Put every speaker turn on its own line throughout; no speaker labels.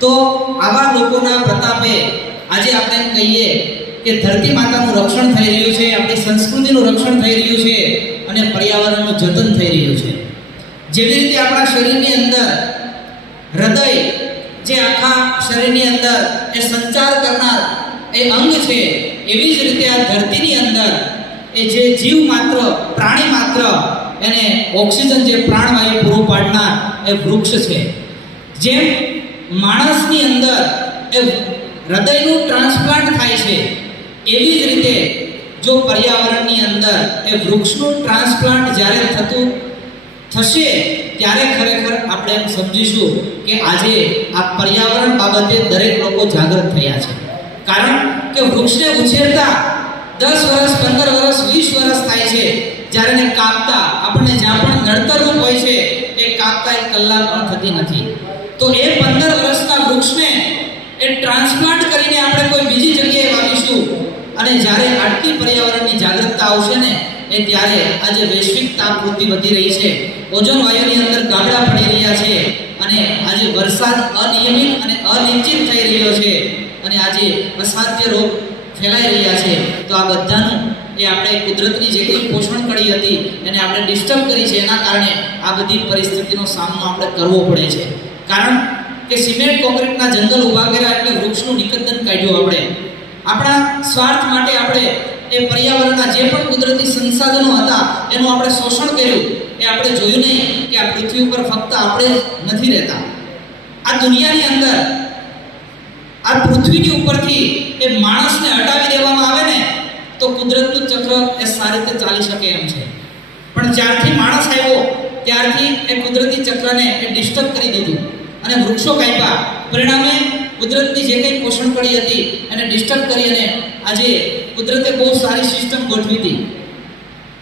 તો આવા લોકોના પ્રતાપે આજે આપણે એમ કહીએ કે ધરતી માતાનું રક્ષણ થઈ રહ્યું છે, આપણી સંસ્કૃતિનું રક્ષણ થઈ રહ્યું છે અને પર્યાવરણનું જતન થઈ રહ્યું છે. જેવી રીતે આપણા શરીરની અંદર હૃદય જે આખા શરીરની અંદર એ સંચાર કરનાર એ અંગ છે, એવી જ રીતે આ ધરતીની અંદર એ જે જીવ માત્ર, પ્રાણી માત્ર, એને ઓક્સિજન જે પ્રાણવાયુ પૂરું પાડનાર એ વૃક્ષ છે. જેમ માણસની અંદર એ હૃદયનું ટ્રાન્સપ્લાન્ટ થાય છે. એવી જ રીતે જો પર્યાવરણની અંદર એ વૃક્ષનું ટ્રાન્સપ્લાન્ટ જ્યારે થતું થશે, ત્યારે ખરેખર આપણે એમ સમજીશું કે આજે આ પર્યાવરણ બાબતે દરેક લોકો જાગૃત થયા છે. કારણ કે વૃક્ષને ઉછેરતા દસ વર્ષ પંદર વર્ષ વીસ વર્ષ થાય છે. જ્યારે એને કાપતા, આપણને જ્યાં પણ નડતરરૂપ હોય છે, એ કાપતા એક કલાક પણ થતી નથી. તો એ પંદર વર્ષના વૃક્ષને એ ટ્રાન્સપ્લાન્ટ કરીને આપણે કોઈ બીજી જગ્યાએ વાવીશું. અને જ્યારે આટલી પર્યાવરણની જાગૃતતા આવશે ને, એ ત્યારે આજે વૈશ્વિક તાપવૃત્તિ વધી રહી છે. ઓઝોન વાયુની અંદર ગાબડા પડી રહ્યા છે અને આજે વરસાદ અનિયમિત અને અનિશ્ચિત થઈ રહ્યો છે. અને આજે અસાધ્ય રોગ ફેલાઈ રહ્યા છે, તો આ બધાનું એ આપણે કુદરતની જે કંઈ પોષણ કરી હતી, એને આપણે ડિસ્ટર્બ કરી છે. એના કારણે આ બધી પરિસ્થિતિનો સામનો આપણે કરવો પડે છે. કારણ કે સિમેન્ટ કોન્ક્રીટના જંગલ ઊભા કર્યા એટલે વૃક્ષનું નિકંદન કાઢ્યું આપણે. આપણા સ્વાર્થ માટે આપણે એ પર્યાવરણના જે પણ કુદરતી સંસાધનો હતા, એનું આપણે શોષણ કર્યું. એ આપણે જોયું નહીં કે આ પૃથ્વી ઉપર ફક્ત આપણે નથી રહેતા. આ દુનિયાની અંદર આ પૃથ્વીની ઉપરથી એ માણસને હટાવી દેવામાં આવે ને, તો કુદરતનું ચક્ર એ સારી રીતે ચાલી શકે એમ છે. પણ જ્યારથી માણસ આવ્યો, ત્યારથી એ કુદરતી ચક્રને એ ડિસ્ટર્બ કરી દીધું. અને વૃક્ષો કાપ્યા. પરિણામે કુદરતની જે કંઈ પોષણ પડી હતી એને ડિસ્ટર્બ કરી અને આજે કુદરતે બહુ સારી સિસ્ટમ ગોઠવી હતી.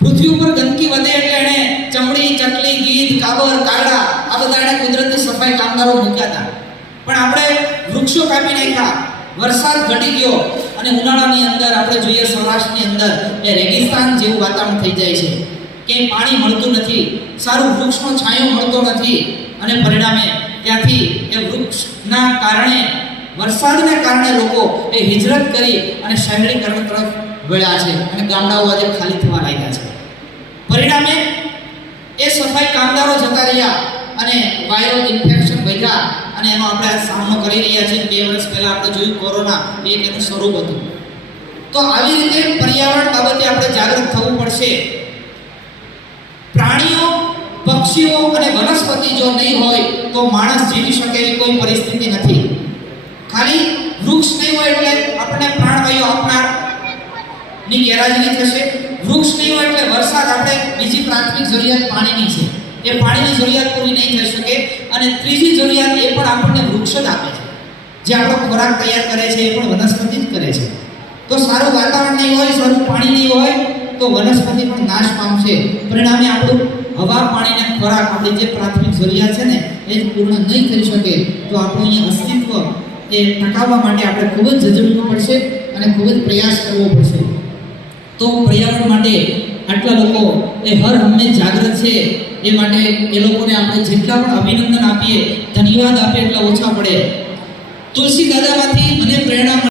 પૃથ્વી ઉપર ગંદકી વધે એટલે એણે ચમડી, ચકલી, ગીધ કાબર કાગડા આ બધા એણે કુદરતની સફાઈ કામદારો મૂક્યા હતા. પણ આપણે વૃક્ષો કાપી નાખ્યા. વરસાદ ઘટી ગયો અને ઉનાળાની અંદર આપણે જોઈએ સૌરાષ્ટ્રની અંદર એ રેગિસ્તાન જેવું વાતાવરણ થઈ જાય છે. ક્યાંય પાણી મળતું નથી. સારું વૃક્ષનો છાંયો મળતો નથી. અને પરિણામે ત્યાંથી એ વૃક્ષના કારણે, વરસાદને કારણે લોકો એ હિજરત કરી અને શહેરીકરણ તરફ વળ્યા છે અને ગામડાઓ આજે ખાલી થવા લાગ્યા છે. પરિણામે એ સફાઈ કામદારો જતા રહ્યા અને વાયરલ ઇન્ફેક્શન વધ્યા અને એનો આપણે સામનો કરી રહ્યા છીએ. બે વર્ષ પહેલા આપણે જોયું કોરોના, એ એનું સ્વરૂપ હતું. તો આવી રીતે પર્યાવરણ બાબતે આપણે જાગૃત થવું પડશે. પ્રાણીઓ પક્ષીઓ અને વનસ્પતિ જો નહીં હોય, તો માણસ જીવી શકે એવી કોઈ પરિસ્થિતિ નથી. ખાલી વૃક્ષ નહીં હોય એટલે આપણને પ્રાણવાયુ આપનારની ગેરહાજરી થશે. વૃક્ષ નહીં હોય એટલે વરસાદ આપણે બીજી પ્રાથમિક જરૂરિયાત પાણીની છે. એ પાણીની જરૂરિયાત પૂરી નહીં થઈ શકે અને ત્રીજી જરૂરિયાત એ પણ આપણને વૃક્ષ જ આપે છે. જે આપણો ખોરાક તૈયાર કરે છે, એ પણ વનસ્પતિ જ કરે છે. તો સારું વાતાવરણ નહીં હોય, સારું પાણી નહીં હોય, તો વનસ્પતિ પણ નાશ પામશે. પરિણામે આપણું હવા પાણી અને ખોરાક આપણી જે પ્રાથમિક જરૂરિયાત છે ને, એ પૂર્ણ નહીં કરી શકે, તો આપણું અહીંયા અસ્તિત્વ એ ટકાવવા માટે આપણે ખૂબ જ ઝઝમવું પડશે અને ખૂબ જ પ્રયાસ કરવો પડશે તો પર્યાવરણ માટે આટલા લોકો એ હર હંમેશ જાગૃત છે, એ માટે એ લોકોને આપણે જેટલા પણ અભિનંદન આપીએ, ધન્યવાદ આપીએ એટલા ઓછા પડે તુલસી દાદામાંથી મને પ્રેરણા.